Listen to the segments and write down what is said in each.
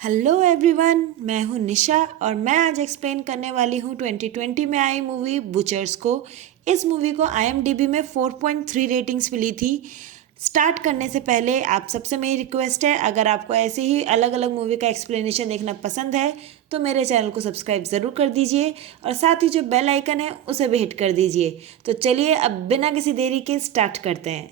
Hello everyone, मैं हूँ निशा और मैं आज एक्सप्लेन करने वाली हूँ 2020 में आई मूवी बुचर्स को। इस मूवी को IMDb में 4.3 रेटिंग्स मिली थी। स्टार्ट करने से पहले आप सबसे मेरी रिक्वेस्ट है, अगर आपको ऐसे ही अलग अलग मूवी का एक्सप्लेनेशन देखना पसंद है तो मेरे चैनल को सब्सक्राइब ज़रूर कर दीजिए और साथ ही जो बेल आइकन है उसे भी हिट कर दीजिए। तो चलिए अब बिना किसी देरी के स्टार्ट करते हैं।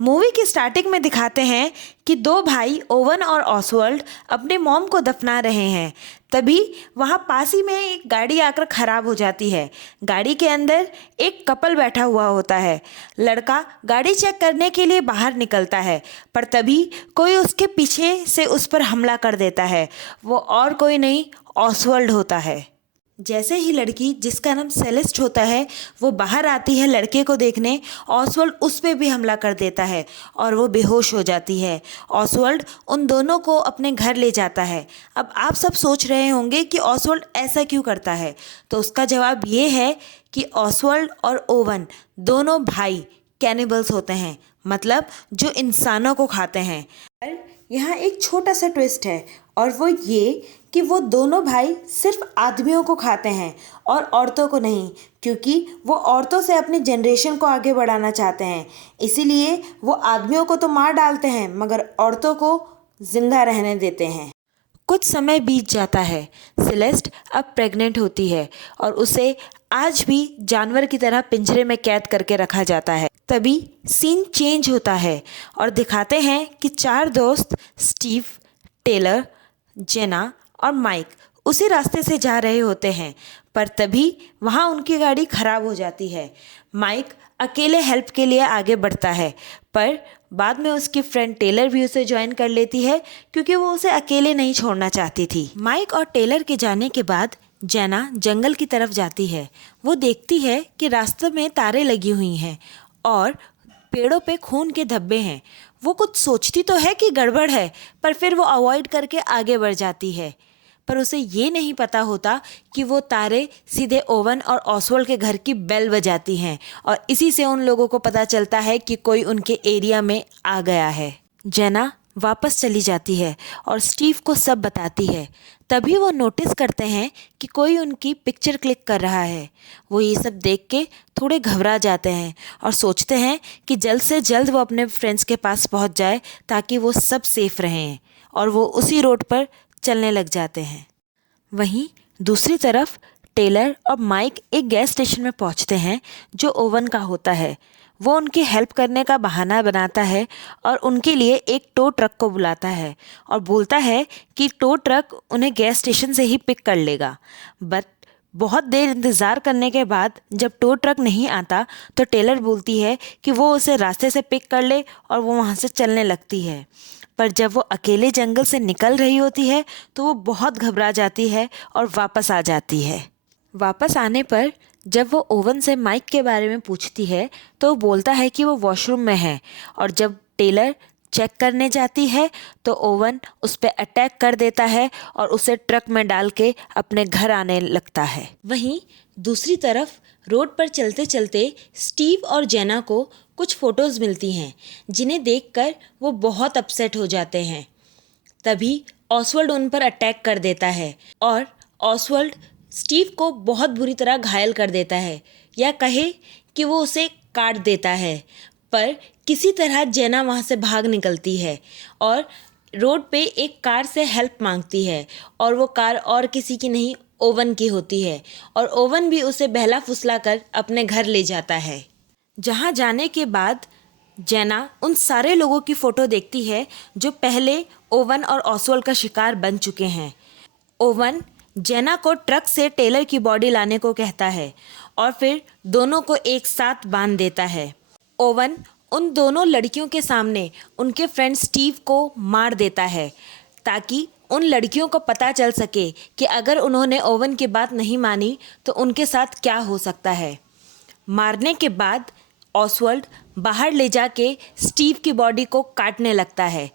मूवी की स्टार्टिंग में दिखाते हैं कि दो भाई ओवन और ऑसवर्ल्ड अपने मॉम को दफना रहे हैं। तभी वहाँ पास ही में एक गाड़ी आकर ख़राब हो जाती है। गाड़ी के अंदर एक कपल बैठा हुआ होता है। लड़का गाड़ी चेक करने के लिए बाहर निकलता है, पर तभी कोई उसके पीछे से उस पर हमला कर देता है। वो और कोई नहीं, ऑसवर्ल्ड होता है। जैसे ही लड़की, जिसका नाम सेलेस्ट होता है, वो बाहर आती है लड़के को देखने, ऑसवर्ल्ड उस पर भी हमला कर देता है और वो बेहोश हो जाती है। ऑसवर्ल्ड उन दोनों को अपने घर ले जाता है। अब आप सब सोच रहे होंगे कि ऑसवर्ल्ड ऐसा क्यों करता है, तो उसका जवाब ये है कि ऑसवर्ल्ड और ओवन दोनों भाई कैनिबल्स होते हैं, मतलब जो इंसानों को खाते हैं। पर यहाँ एक छोटा सा ट्विस्ट है, और वो ये कि वो दोनों भाई सिर्फ आदमियों को खाते हैं और औरतों को नहीं, क्योंकि वो औरतों से अपनी जनरेशन को आगे बढ़ाना चाहते हैं। इसीलिए वो आदमियों को तो मार डालते हैं मगर औरतों को जिंदा रहने देते हैं। कुछ समय बीत जाता है। सेलेस्ट अब प्रेग्नेंट होती है और उसे आज भी जानवर की तरह पिंजरे में कैद करके रखा जाता है। तभी सीन चेंज होता है और दिखाते हैं कि चार दोस्त स्टीव, टेलर, जेना और माइक उसी रास्ते से जा रहे होते हैं, पर तभी वहाँ उनकी गाड़ी खराब हो जाती है। माइक अकेले हेल्प के लिए आगे बढ़ता है, पर बाद में उसकी फ्रेंड टेलर भी उसे ज्वाइन कर लेती है, क्योंकि वो उसे अकेले नहीं छोड़ना चाहती थी। माइक और टेलर के जाने के बाद जेना जंगल की तरफ जाती है। वो देखती है कि रास्ते में तारें लगी हुई हैं और पेड़ों पे खून के धब्बे हैं। वो कुछ सोचती तो है कि गड़बड़ है, पर फिर वो अवॉइड करके आगे बढ़ जाती है। पर उसे ये नहीं पता होता कि वो तारे सीधे ओवन और ऑसवर्ल्ड के घर की बेल बजाती हैं, और इसी से उन लोगों को पता चलता है कि कोई उनके एरिया में आ गया है। जेना वापस चली जाती है और स्टीव को सब बताती है। तभी वो नोटिस करते हैं कि कोई उनकी पिक्चर क्लिक कर रहा है। वो ये सब देख के थोड़े घबरा जाते हैं और सोचते हैं कि जल्द से जल्द वो अपने फ्रेंड्स के पास पहुंच जाए ताकि वो सब सेफ रहें, और वो उसी रोड पर चलने लग जाते हैं। वहीं दूसरी तरफ टेलर और माइक एक गैस स्टेशन में पहुंचते हैं जो ओवन का होता है। वो उनकी हेल्प करने का बहाना बनाता है और उनके लिए एक टो ट्रक को बुलाता है और बोलता है कि टो ट्रक उन्हें गैस स्टेशन से ही पिक कर लेगा। बट बहुत देर इंतज़ार करने के बाद जब टो ट्रक नहीं आता तो टेलर बोलती है कि वो उसे रास्ते से पिक कर ले, और वो वहाँ से चलने लगती है। पर जब वो अकेले जंगल से निकल रही होती है तो वो बहुत घबरा जाती है और वापस आ जाती है। वापस आने पर जब वो ओवन से माइक के बारे में पूछती है तो वो बोलता है कि वो वॉशरूम में है, और जब टेलर चेक करने जाती है तो ओवन उस पर अटैक कर देता है और उसे ट्रक में डाल के अपने घर आने लगता है। वहीं दूसरी तरफ रोड पर चलते चलते स्टीव और जेना को कुछ फोटोज़ मिलती हैं, जिन्हें देखकर वो बहुत अपसेट हो जाते हैं। तभी ऑसवर्ल्ड उन पर अटैक कर देता है और ऑसवर्ल्ड स्टीव को बहुत बुरी तरह घायल कर देता है, या कहे कि वो उसे काट देता है। पर किसी तरह जेना वहाँ से भाग निकलती है और रोड पे एक कार से हेल्प मांगती है, और वो कार और किसी की नहीं, ओवन की होती है, और ओवन भी उसे बहला फुसला कर अपने घर ले जाता है। जहाँ जाने के बाद जेना उन सारे लोगों की फ़ोटो देखती है जो पहले ओवन और ऑसवर्ल्ड का शिकार बन चुके हैं। ओवन जेना को ट्रक से टेलर की बॉडी लाने को कहता है और फिर दोनों को एक साथ बांध देता है। ओवन उन दोनों लड़कियों के सामने उनके फ्रेंड स्टीव को मार देता है, ताकि उन लड़कियों को पता चल सके कि अगर उन्होंने ओवन की बात नहीं मानी तो उनके साथ क्या हो सकता है। मारने के बाद ऑसवर्ल्ड बाहर ले जाके स्टीव की बॉडी को काटने लगता है।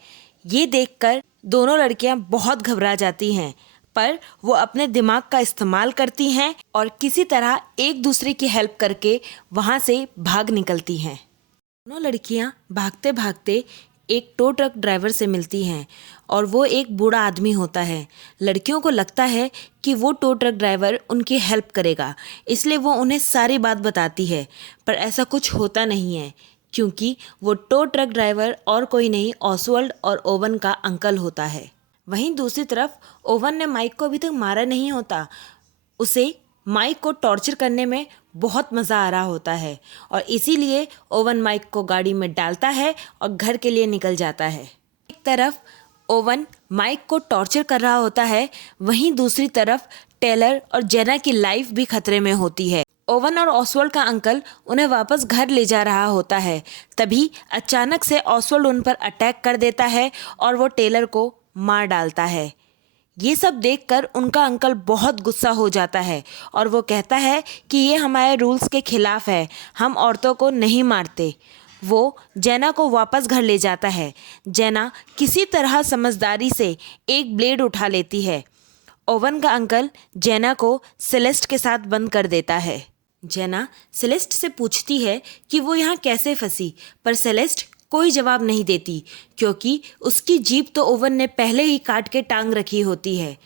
ये देखकर दोनों लड़कियां बहुत घबरा जाती हैं, पर वो अपने दिमाग का इस्तेमाल करती हैं और किसी तरह एक दूसरे की हेल्प करके वहाँ से भाग निकलती हैं। दोनों लड़कियां भागते भागते एक टो ट्रक ड्राइवर से मिलती हैं और वो एक बूढ़ा आदमी होता है। लड़कियों को लगता है कि वो टो ट्रक ड्राइवर उनकी हेल्प करेगा, इसलिए वो उन्हें सारी बात बताती है, पर ऐसा कुछ होता नहीं है क्योंकि वो टो ट्रक ड्राइवर और कोई नहीं ऑसवर्ल्ड और ओवन का अंकल होता है। वहीं दूसरी तरफ ओवन ने माइक को अभी तक मारा नहीं होता। उसे माइक को टॉर्चर करने में बहुत मज़ा आ रहा होता है और इसीलिए ओवन माइक को गाड़ी में डालता है और घर के लिए निकल जाता है। एक तरफ ओवन माइक को टॉर्चर कर रहा होता है, वहीं दूसरी तरफ टेलर और जेना की लाइफ भी खतरे में होती है। ओवन और ऑसवर्ल्ड का अंकल उन्हें वापस घर ले जा रहा होता है, तभी अचानक से ऑसवर्ल्ड उन पर अटैक कर देता है और वो टेलर को मार डालता है। ये सब देखकर उनका अंकल बहुत गुस्सा हो जाता है और वो कहता है कि ये हमारे रूल्स के खिलाफ है, हम औरतों को नहीं मारते। वो जेना को वापस घर ले जाता है। जेना किसी तरह समझदारी से एक ब्लेड उठा लेती है। ओवन का अंकल जेना को सेलेस्ट के साथ बंद कर देता है। जेना सेलेस्ट से पूछती है कि वो यहाँ कैसे फंसी, पर सेलेस्ट कोई जवाब नहीं देती क्योंकि उसकी जीभ तो ओवन ने पहले ही काट के टांग रखी होती है।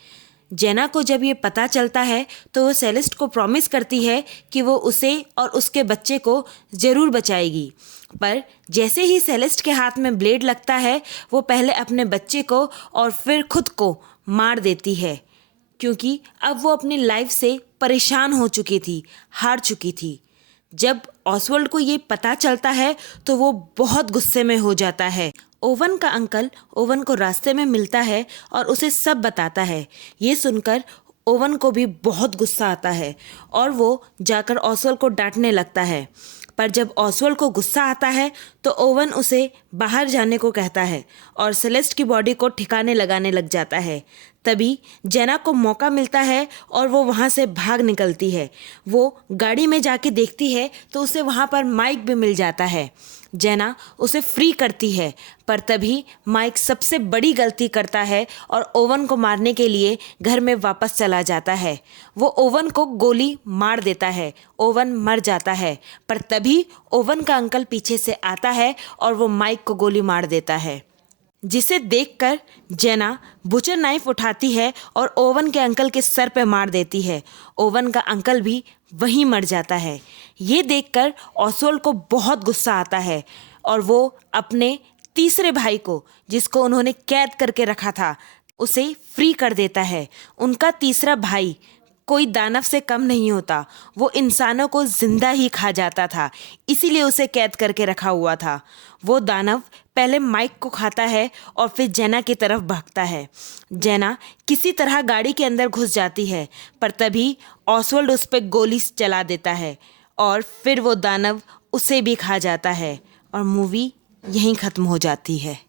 जेना को जब ये पता चलता है तो वो सेलेस्ट को प्रॉमिस करती है कि वो उसे और उसके बच्चे को ज़रूर बचाएगी, पर जैसे ही सेलेस्ट के हाथ में ब्लेड लगता है वो पहले अपने बच्चे को और फिर खुद को मार देती है क्योंकि अब वो अपनी लाइफ से परेशान हो चुकी थी, हार चुकी थी। जब ऑसवर्ल्ड को ये पता चलता है तो वो बहुत गुस्से में हो जाता है। ओवन का अंकल ओवन को रास्ते में मिलता है और उसे सब बताता है। ये सुनकर ओवन को भी बहुत गुस्सा आता है और वो जाकर ऑसवर्ल्ड को डांटने लगता है, पर जब ऑसवर्ल्ड को गुस्सा आता है तो ओवन उसे बाहर जाने को कहता है और सेलेस्ट की बॉडी को ठिकाने लगाने लग जाता है। तभी जेना को मौका मिलता है और वो वहाँ से भाग निकलती है। वो गाड़ी में जाके देखती है तो उसे वहाँ पर माइक भी मिल जाता है। जेना उसे फ्री करती है, पर तभी माइक सबसे बड़ी गलती करता है और ओवन को मारने के लिए घर में वापस चला जाता है। वो ओवन को गोली मार देता है, ओवन मर जाता है, पर तभी ओवन का अंकल पीछे से आता है और वो माइक को गोली मार देता है, जिसे देखकर जेना बुचर नाइफ उठाती है और ओवन के अंकल के सर पे मार देती है। ओवन का अंकल भी वहीं मर जाता है। ये देखकर ऑसवर्ल्ड को बहुत गुस्सा आता है और वो अपने तीसरे भाई को, जिसको उन्होंने कैद करके रखा था, उसे फ्री कर देता है। उनका तीसरा भाई कोई दानव से कम नहीं होता, वो इंसानों को जिंदा ही खा जाता था, इसीलिए उसे कैद करके रखा हुआ था। वो दानव पहले माइक को खाता है और फिर जेना की तरफ भागता है। जेना किसी तरह गाड़ी के अंदर घुस जाती है, पर तभी ऑसवर्ल्ड उस पर गोली चला देता है और फिर वो दानव उसे भी खा जाता है और मूवी यहीं ख़त्म हो जाती है।